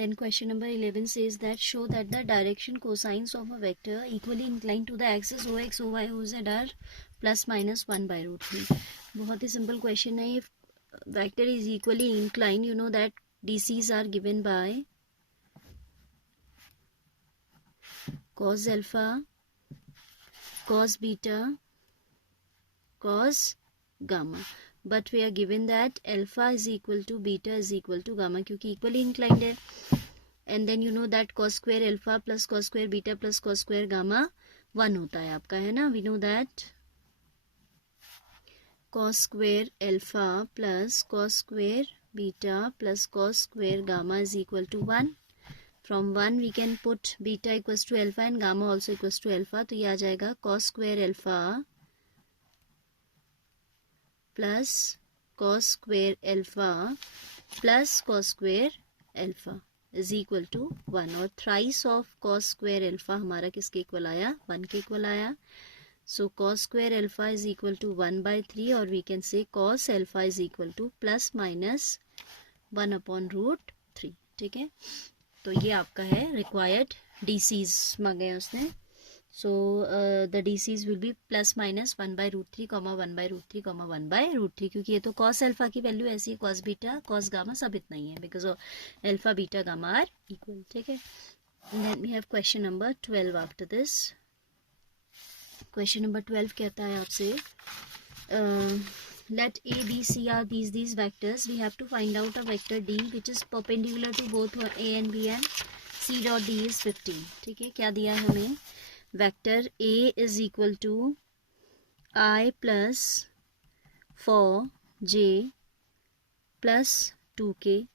Then question number 11 says that show that the direction cosines of a vector equally inclined to the axis OX, OY, OZ are plus minus 1 by root 3. बहुत ही simple question है. If vector is equally inclined, you know that DCs are given by cos alpha, cos beta, cos gamma. But we are given that alpha is equal to beta is equal to gamma क्योंकि equally inclined है. And then you know that cos square alpha plus cos square beta plus cos square gamma 1 होता है आपका, है ना. We know that cos square alpha plus cos square beta plus cos square gamma is equal to 1. From 1 we can put beta equals to alpha and gamma also equals to alpha. तो ये आ जाएगा cos square alpha plus cos square alpha plus cos square alpha is equal to 1. और thrice of cos square alpha हमारा किसके equal आया? 1 के equal आया. So cos square alpha is equal to 1 by 3 और we can say cos alpha is equal to plus minus 1 upon root 3. ठीक है, तो ये आपका है required DCs मांगे उसने. So the DCs will be plus minus 1 by root 3, 1 by root 3, 1 by root 3. क्योंकि ये तो cos alpha की वैल्यू ऐसी है, cos beta, cos gamma सब इतना ही है because alpha, beta, gamma are equal. ठीक है. Then we have question number 12 after this. Question number 12 कहता है आपसे let A, B, C are these vectors. We have to find out a vector D which is perpendicular to both A and B and C dot D is 15. ठीक है, क्या दिया है हमें? Vector A is equal to I plus 4j plus 2k,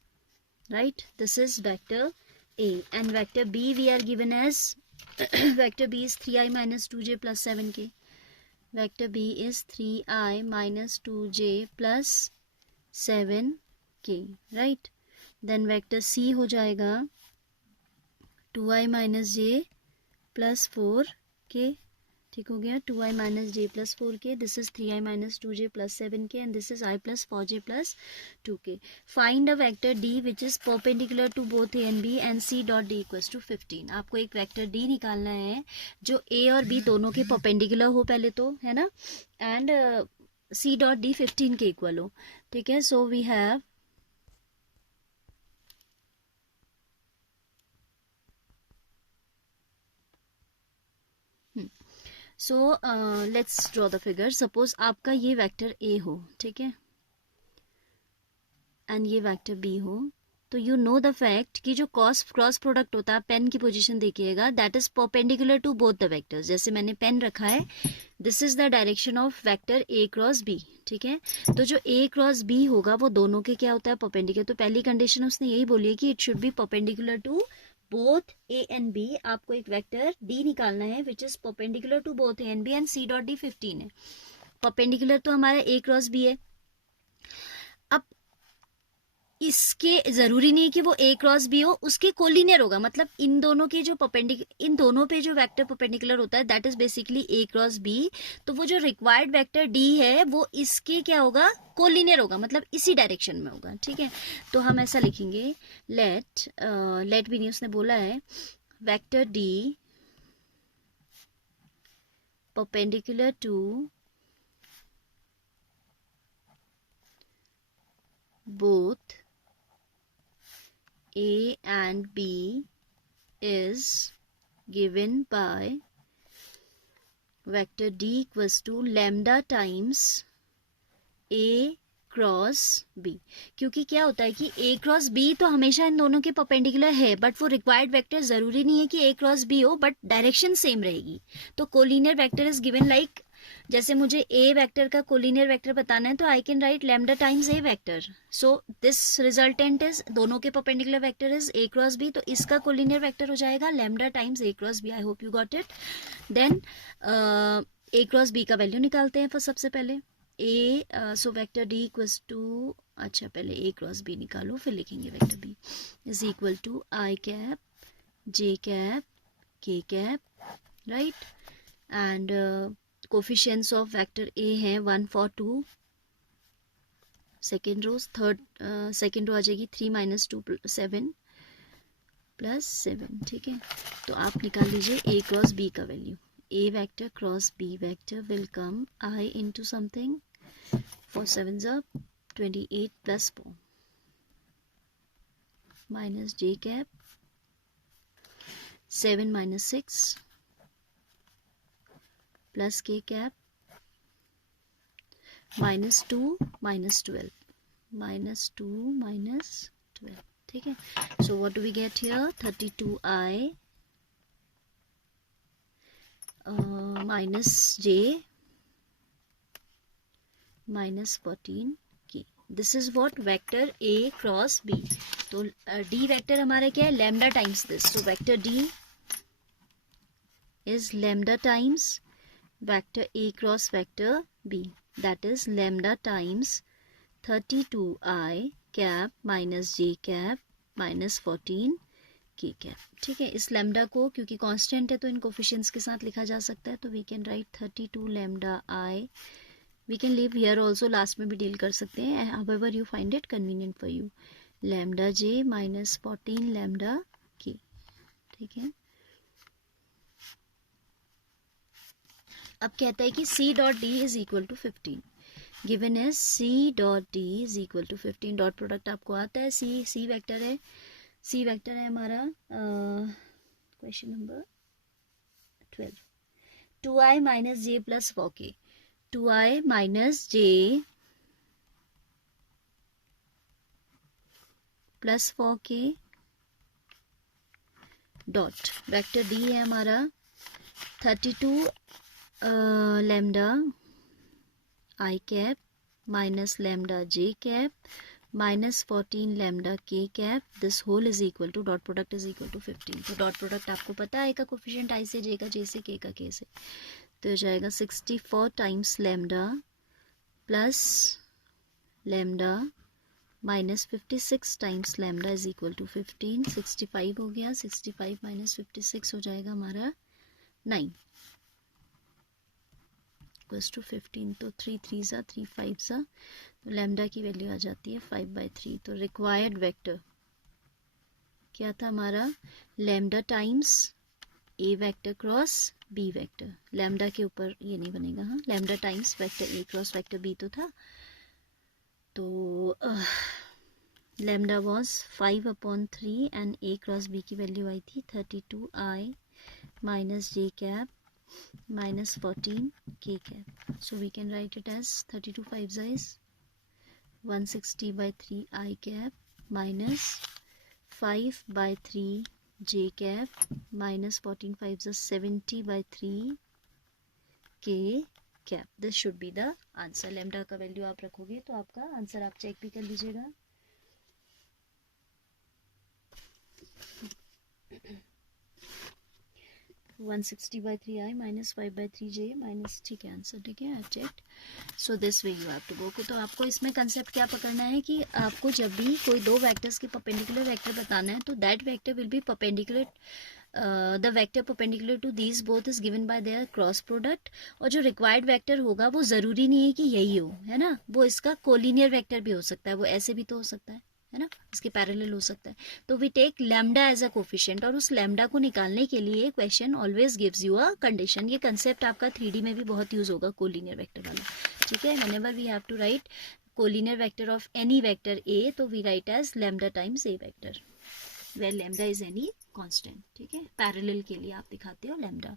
right? This is vector A. And vector B we are given as vector B is 3i minus 2j plus 7k. Vector B is 3i minus 2j plus 7k, right? Then vector C हो जाएगा 2i minus j plus 4k. ठीक हो गया, 2i minus j plus 4k. This is 3i minus 2j plus 7k and this is i plus 4j plus 2k. Find a vector D which is perpendicular to both A and B and C dot D equals to 15. आपको एक vector D निकालना है जो A और B दोनों के perpendicular हो पहले तो, है ना, एंड C dot D 15 के इक्वल हो. ठीक है, so we have so let's draw the figure. Suppose आपका ये वेक्टर ए हो, ठीक है, एंड ये वेक्टर बी हो, तो यू नो द फैक्ट कि जो क्रॉस प्रोडक्ट होता है, पेन की पोजीशन देखिएगा, that is perpendicular to both the vectors. जैसे मैंने पेन रखा है, this is the direction of vector A cross B. ठीक है, तो जो ए क्रॉस बी होगा वो दोनों के क्या होता है? परपेंडिकुलर. तो पहली कंडीशन उसने यही बोली है कि it should be perpendicular to both A and B. आपको एक वेक्टर डी निकालना है which is perpendicular to both A and B and C dot D 15 है. परपेंडिकुलर तो हमारा ए क्रॉस बी है. अब इसके जरूरी नहीं कि वो ए क्रॉस बी हो, उसके कोलिनियर होगा. मतलब इन दोनों की जो इन दोनों पे जो वेक्टर परपेंडिकुलर होता है that is basically A cross B. तो वो जो रिक्वायर्ड वेक्टर डी है वो इसके क्या होगा? कोलिनियर होगा, मतलब इसी डायरेक्शन में होगा. ठीक है, तो हम ऐसा लिखेंगे, लेट भी नहीं, उसने बोला है vector D perpendicular to both A and B is given by vector D equals to lambda times A cross B. क्योंकि क्या होता है कि A क्रॉस B तो हमेशा इन दोनों के परपेंडिकुलर है, बट वो रिक्वायर्ड वेक्टर जरूरी नहीं है कि A क्रॉस B हो, बट डायरेक्शन सेम रहेगी. तो collinear vector is given like, जैसे मुझे ए वेक्टर का कोलिनियर वेक्टर बताना है तो I can write lambda times A vector. So this resultant is, दोनों के perpendicular vector is A cross B, तो इसका कोलिनियर वेक्टर हो जाएगा lambda times A cross B. I hope you got it. Then A cross B का value निकालते हैं. First सबसे पहले A, so vector D equals to, अच्छा पहले ए क्रॉस बी निकालो फिर लिखेंगे vector B is equal to I cap J cap K cap, right. And coefficients of vector A हैं 1 4 2. सेकेंड रो, सेकेंड रो आ जाएगी 3 - 2 7. Plus 7, ठीक है। तो आप निकाल लीजिए ए क्रॉस बी का value. A vector cross B vector will come I into something, 4 7s are 28 plus 4 minus j cap, 7 minus 6 plus k cap, minus 2 minus 12, minus 2 minus 12, ठीक है। So what do we get here? 32i minus j minus 14k. This is what vector A cross B. तो D vector हमारा क्या है? Lambda times this. So vector D is lambda times vector A cross vector B. That is lambda times 32i cap minus j cap minus 14 k cap. ठीक है, इस lambda को क्योंकि constant है तो इन कोफिशिएंट्स के साथ लिखा जा सकता है. तो we can write 32 lambda i. We can leave here also, last में भी डील कर सकते हैं, however you find it convenient for you. Lambda j minus 14 lambda k. ठीक है, अब कहता है कि c dot d is equal to 15. Given है c dot d is equal to 15. Dot product आपको आता है. c वेक्टर है, c वेक्टर है हमारा question number 12. 2i minus J plus 4k. 2i minus J plus 4k dot vector d है हमारा 32 lambda i cap minus lambda j cap minus 14 lambda k cap. This whole is equal to dot product is equal to 15. तो dot product आपको पता है का coefficient i से j का, j से k का, k से, तो हो जाएगा 64 times lambda plus lambda minus 56 times lambda is equal to 15. 65 हो गया, 65 माइनस 56 हो जाएगा हमारा 9 इक्वल्स टू 15. तो 3 3 3 5 तो लैम्डा की वैल्यू आ जाती है 5/3. तो रिक्वायर्ड वेक्टर क्या था हमारा? Lambda times A vector cross B vector. Lambda के ऊपर ये नहीं बनेगा, हाँ, lambda times vector A cross vector B तो था. तो lambda was 5/3 and A cross B की वैल्यू आई थी 32i minus J cap minus 14 k cap. So we can write it as 32 5s is 160/3 i cap minus 5/3 j cap minus 14 5s is 70/3 k cap. This should be the answer. Lambda का value आप रखोगे तो आपका answer आप check भी कर लीजिएगा. One 160/3i minus 5/3j minus, ठीक है आंसर, ठीक है check. So this way you have to go. तो आपको इसमें कंसेप्ट क्या पकड़ना है कि आपको जब भी कोई दो वेक्टर्स के परपेंडिकुलर वेक्टर बताना है तो that vector will be perpendicular, the vector perpendicular to these both is given by their cross product. और जो रिक्वायर्ड वेक्टर होगा वो ज़रूरी नहीं है कि यही हो, है ना, वो इसका कोलिनियर वेक्टर भी हो सकता है, वो ऐसे भी तो हो सकता है ना, इसके पैरेलल हो सकता है. तो we take lambda as a coefficient और उस लैम्डा को निकालने के लिए question always gives you a condition. ये कंसेप्ट आपका 3D में भी बहुत यूज होगा, कोलिनियर वेक्टर वाला. ठीक है, whenever we have to write collinear vector of any vector A तो we write as lambda times A vector where lambda is any constant. ठीक है, पैरेलल के लिए आप दिखाते हो लैम्डा.